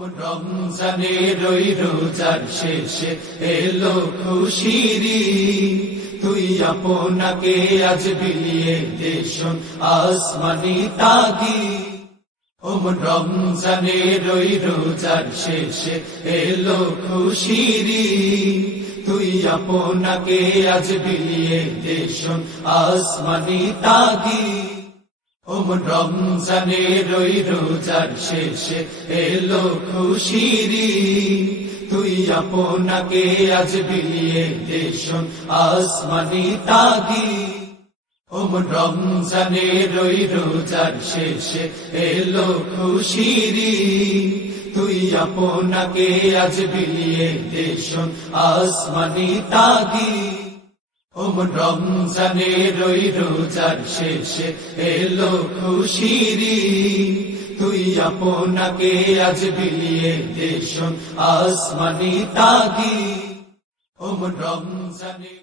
রমজানের ওই রোজার শেষে এলো খুশির ঈদ, তুই আপনাকে আজ বিলিয়ে দেশন আসমানি তাগিদ। রমজানের ওই রোজার শেষে এলো খুশির ঈদ, তুই আপনাকে আজ বিলিয়ে দেশন আসমানি তাগিদ। রমজানের ওই রোজার শেষে এলো খুশির ঈদ, তুই আপনাকে আজ বিলিয়ে দেশন আসমানি তাগিদ। রমজানের ওই রোজার শেষে এলো খুশির ঈদ, তুই আপনাকে আজ বিলিয়ে দেশন আসমানি তাগিদ। রমজানের ওই রোজার শেষে এলো খুশির ঈদ, তুই আপনাকে আজ বিলিয়ে দেশন আসমানি তাগিদ। রমজানের